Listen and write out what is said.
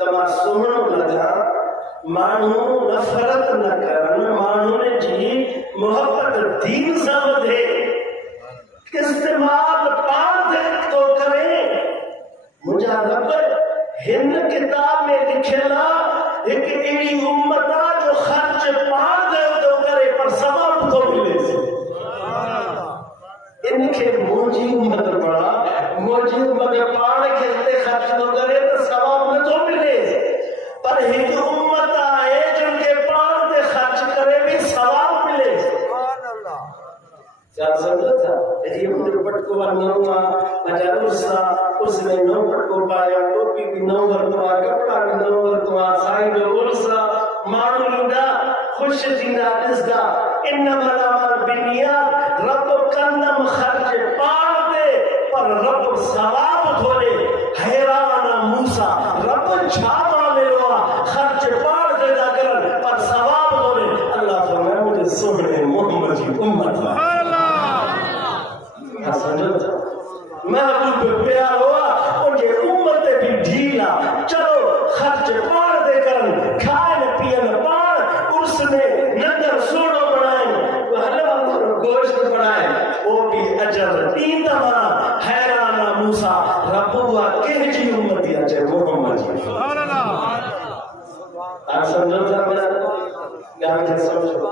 तमा सुमणो लगा मानू नफरत न करन मानू ने जी मोहब्बत दीन सा वधे इस्तेमाल पांच तो करे मुझा रब हिंद किताब में लिखेला एक एड़ी उम्मत जो खर्च पांच तो करे पर सवाब तो मिले इनके मुझी उम्मत बड़ा मुझी उम्मत पाण के खर्च तो करे तो सवाब न तो मिले पर एक उम्मत आए जिनके पाण दे खर्च करे भी सवाब मिले क्या समझ था ये मुझे पटको बनवा मजारुसा उसने नौ पटको पाया टोपी भी नौ वर्तवा कपड़ा भी नौ वर्तवा साईं जो उर्सा मानू लुड़ा खुश थींदा दिसदा इन्नमा अमल बिनियात रब कंदम खर्च पाण दे पर रब सवाब थोड़े हैरान मूसा रब छा